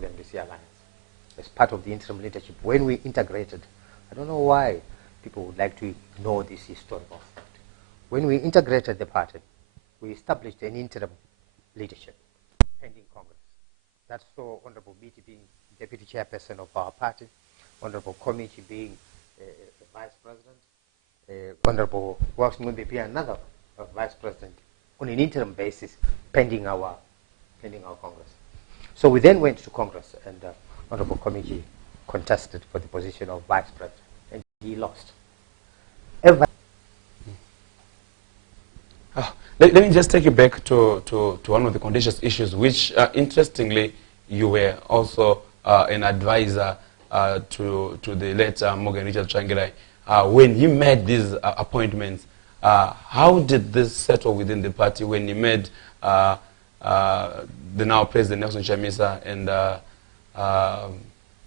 NBC Alliance as part of the interim leadership. When we integrated, I don't know why people would like to ignore this historical fact. When we integrated the party, we established an interim leadership pending Congress. That saw Honorable Biti being deputy chairperson of our party, Honorable Komichi being vice president, Honorable Waxmumbe being another vice president on an interim basis pending our Congress. So we then went to Congress, and Honorable Komichi contested for the position of vice president, and he lost. Let me just take you back to one of the contentious issues, which interestingly you were also an advisor to the late Morgan Richard Changirai. When he made these appointments, how did this settle within the party when he made the now President Nelson Chamisa and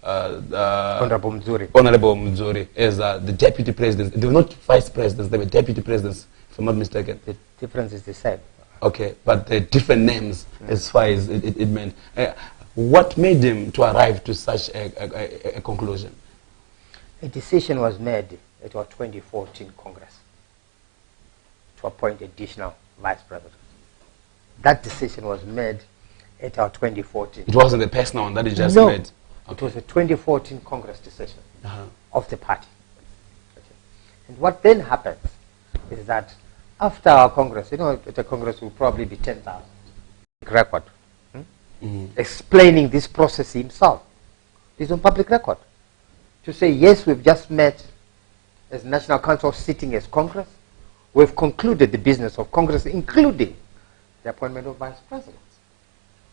Honorable Mzuri as the deputy presidents? They were not vice presidents, they were deputy presidents, if I'm not mistaken. The difference is the same. Okay, but the different names as far as it meant. What made him to arrive to such a conclusion? A decision was made at our 2014 Congress to appoint additional vice president. That decision was made at our 2014. It wasn't the personal one that he just made? Okay. It was a 2014 Congress decision of the party. Okay. And what then happens is that after our Congress, the Congress will probably be 10,000 record, explaining this process himself. It's on public record. To say, yes, we've just met as National Council sitting as Congress. We've concluded the business of Congress, including the appointment of vice presidents.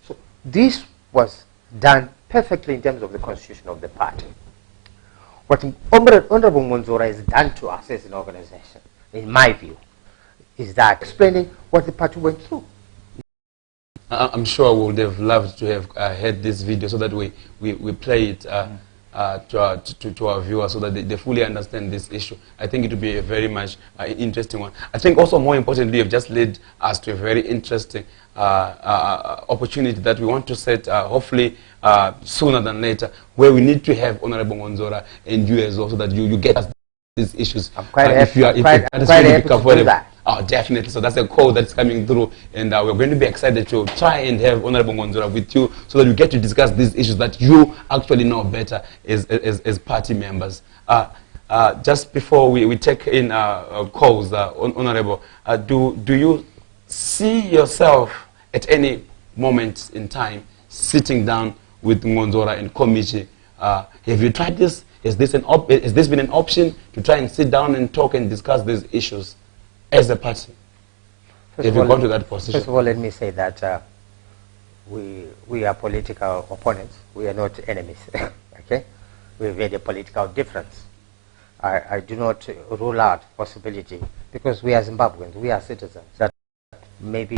So this was done perfectly in terms of the constitution of the party. What Honorable Munzora has done to us as an organization, in my view, is that explaining what the party went through. I'm sure we would have loved to have heard this video so that we play it to our viewers so that they fully understand this issue. I think it would be a very much interesting one. I think also more importantly, you've just led us to a very interesting opportunity that we want to set hopefully sooner than later, where we need to have Honorable Ngonzora and you as well so that you get us these issues. I'm quite happy to do that. Oh, definitely. So that's a call that's coming through, and we're going to be excited to try and have Honorable Ngonzora with you so that we get to discuss these issues that you actually know better as party members. Just before we take in calls, Honorable, do you see yourself at any moment in time sitting down with Ngonzora and Komichi? Have you tried this? Has this been an option to try and sit down and talk and discuss these issues as a party? Have you gone to that position? First of all, let me say that we are political opponents. We are not enemies. Okay, we've had a political difference. I do not rule out possibility because we are Zimbabweans. We are citizens. That maybe.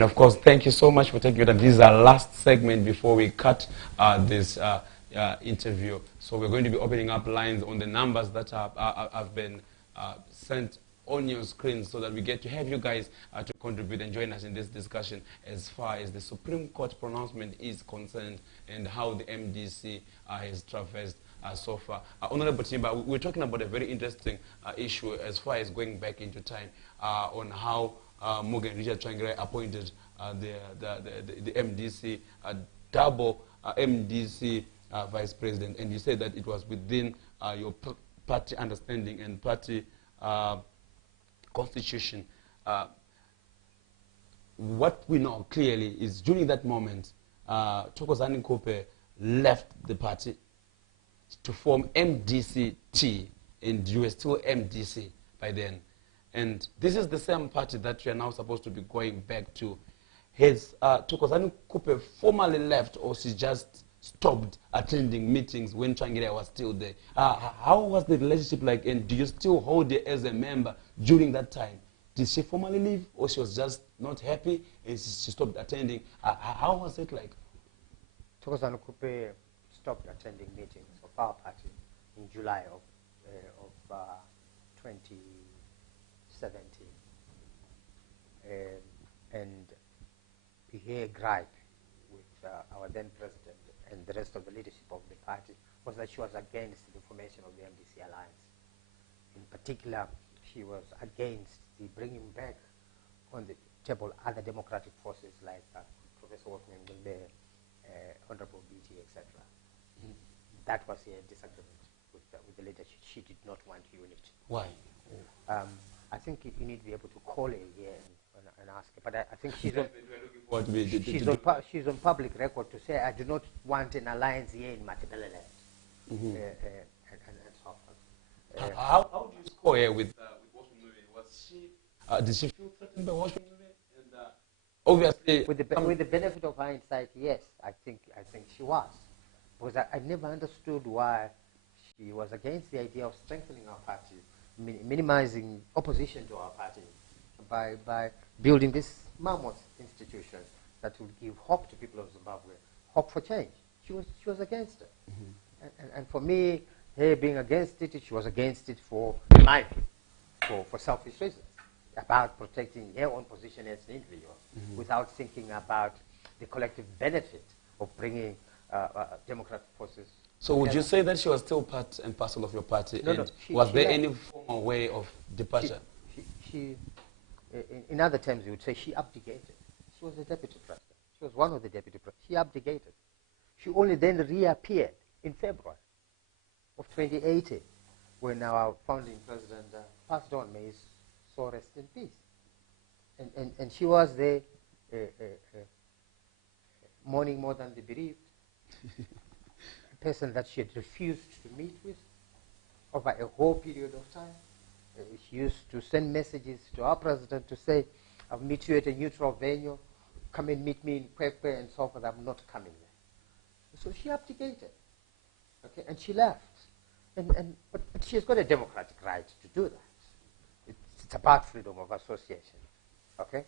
And of course, thank you so much for taking your time. This is our last segment before we cut this interview. So we're going to be opening up lines on the numbers that have been sent on your screen so that we get to have you guys to contribute and join us in this discussion as far as the Supreme Court pronouncement is concerned and how the MDC has traversed so far. Honorable Timba, we're talking about a very interesting issue as far as going back into time on how Morgan Richard Tsvangirai appointed the MDC, double MDC vice president, and you said that it was within your party understanding and party constitution. What we know clearly is during that moment, Thokozani Kupe left the party to form MDC-T, and you were still MDC by then. And this is the same party that we are now supposed to be going back to. Has Thokozani Kupe formally left, or she just stopped attending meetings when Tsvangirai was still there? How was the relationship like, and do you still hold her as a member during that time? Did she formally leave, or she was just not happy and she stopped attending? How was it like? Thokozani Kupe stopped attending meetings of our party in July of 2017. And we hear gripe with our then president and the rest of the leadership of the party was that she was against the formation of the MDC alliance. In particular, she was against the bringing back on the table other democratic forces like Professor Wolfgang Gilbe, Honorable BT, etc. That was a disagreement with the leadership. She did not want unity. Why? I think you need to be able to call her here and ask her. But I think she's on public record to say, I do not want an alliance here in Matabeleland. And so forth. How do you score here with Washington? Was she, did she feel threatened by Washington? And obviously, with the benefit of hindsight, yes, I think she was, because I never understood why she was against the idea of strengthening our party, minimizing opposition to our party by building this mammoth institution that would give hope to people of Zimbabwe, hope for change. She was against it. And for me, her being against it, she was against it for my view, for selfish reasons, about protecting her own position as an individual, without thinking about the collective benefit of bringing democratic forces. So would you say that she was still part and parcel of your party? No, was there any formal way of departure? In other terms, you would say she abdicated. She was the deputy president. She was one of the deputy presidents. She abdicated. She only then reappeared in February of 2018, when our founding president passed on. May his soul rest in peace. And she was there mourning more than the bereaved. A person that she had refused to meet with over a whole period of time. She used to send messages to our president to say, I'll meet you at a neutral venue, come and meet me in Kwekwe and so forth. I'm not coming there. So she abdicated, okay, and she left. But she's got a democratic right to do that. It's about freedom of association, okay?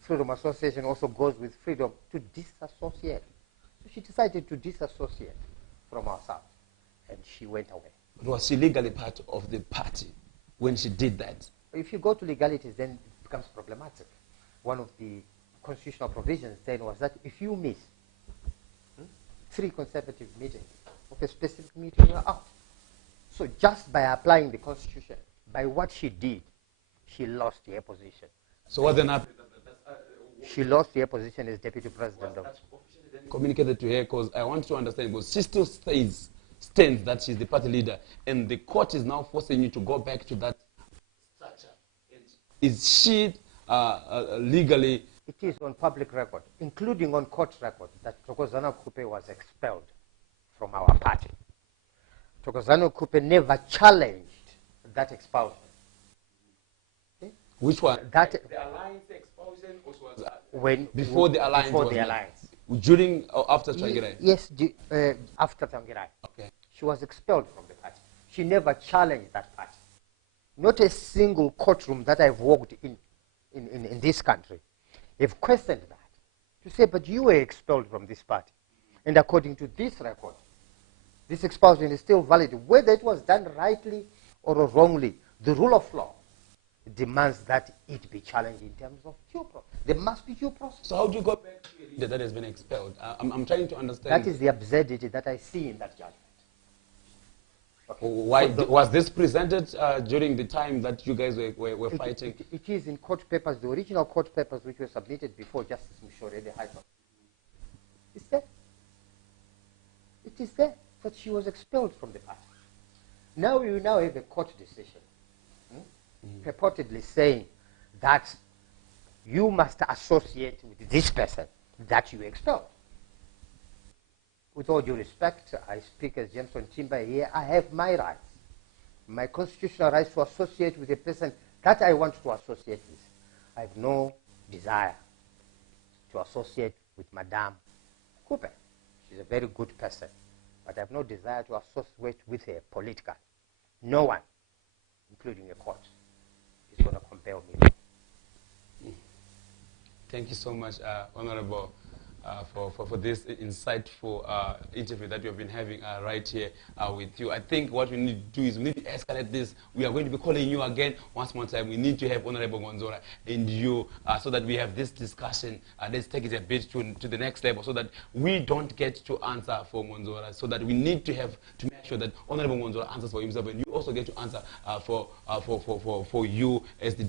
Freedom of association also goes with freedom to disassociate. So she decided to disassociate from ourselves, and she went away. But was she legally part of the party when she did that? If you go to legalities, then it becomes problematic. One of the constitutional provisions then was that if you miss 3 consecutive meetings of a specific meeting, you're out. So just by applying the Constitution, by what she did, she lost her position. So what then happened? She lost her position as deputy president. Communicated to her, because I want to understand, because she still stands that she's the party leader, and the court is now forcing you to go back to that structure. Is she legally? It is on public record, including on court record, that Thokozani Kupe was expelled from our party. Thokozani Kupe never challenged that expulsion. Okay? Which one? That the alliance expulsion, or was before the alliance? Before the alliance. During or after Tsvangirai? Yes, after Tsvangirai. Okay. She was expelled from the party. She never challenged that party. Not a single courtroom that I've walked in this country have questioned that. To say, but you were expelled from this party. And according to this record, this expulsion is still valid. Whether it was done rightly or wrongly, the rule of law demands that it be challenged in terms of due process. There must be due process. So how do you go back to a leader that has been expelled? I'm trying to understand. That is the absurdity that I see in that judgment. Okay. Why was this presented during the time that you guys were fighting? It is in court papers, the original court papers which were submitted before Justice Mshore, the High Court. It's there. It is there that she was expelled from the party. Now you have a court decision purportedly saying that you must associate with this person that you expelled. With all due respect, I speak as Jameson Timba here. I have my rights, my constitutional rights to associate with a person that I want to associate with. I have no desire to associate with Madame Cooper. She's a very good person, but I have no desire to associate with her politically. No one, including a court, is going to compel me. Thank you so much, Honorable, for this insightful interview that we have been having right here with you. I think what we need to do is we need to escalate this. We are going to be calling you again once more time. We need to have Honorable Ngonzora and you so that we have this discussion. Let's take it a bit to the next level so that we don't get to answer for Ngonzora. So that we need to have to make sure that Honorable Ngonzora answers for himself and you also get to answer for you as the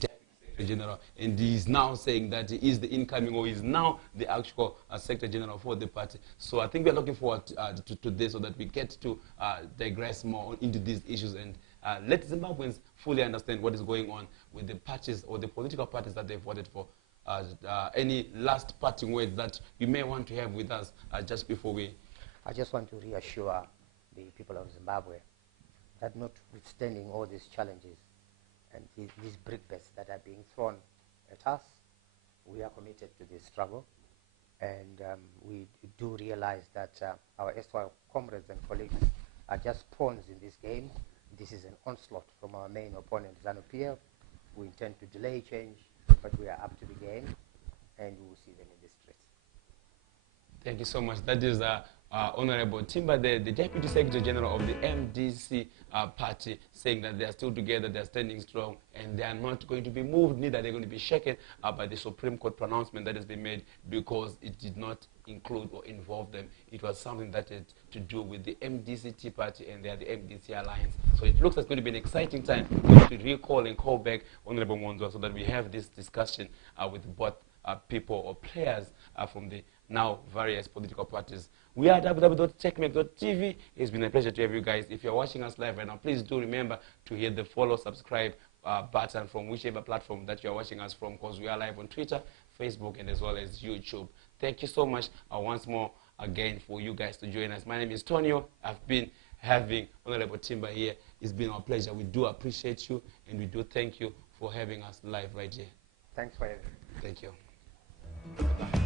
Secretary General, and he is now saying that he is the incoming or is now the actual Secretary General for the party. So I think we are looking forward to this so that we get to digress more into these issues and let Zimbabweans fully understand what is going on with the parties or the political parties that they've voted for. Any last parting words that you may want to have with us just before we... I just want to reassure the people of Zimbabwe that notwithstanding all these challenges, and these brickbats that are being thrown at us, we are committed to this struggle. And we do realize that our erstwhile comrades and colleagues are just pawns in this game. This is an onslaught from our main opponent, ZANU-PF. We intend to delay change, but we are up to the game, and we will see them in the streets. Thank you so much. That is Honorable Timba, the Deputy Secretary General of the MDC party, saying that they are still together, they are standing strong, and they are not going to be moved, neither are they going to be shaken by the Supreme Court pronouncement that has been made because it did not include or involve them. It was something that had to do with the MDC party and they are the MDC alliance. So it looks like it's going to be an exciting time. We're going to recall and call back Honorable Ngonzora so that we have this discussion with both people or players from the now various political parties. We are www.checkmate.tv. It's been a pleasure to have you guys. If you're watching us live right now, please do remember to hit the follow, subscribe button from whichever platform that you're watching us from, because we are live on Twitter, Facebook, and as well as YouTube. Thank you so much once more again for you guys to join us. My name is Tonio. I've been having Honorable Timba here. It's been our pleasure. We do appreciate you, and we do thank you for having us live right here. Thanks for having me. Thank you.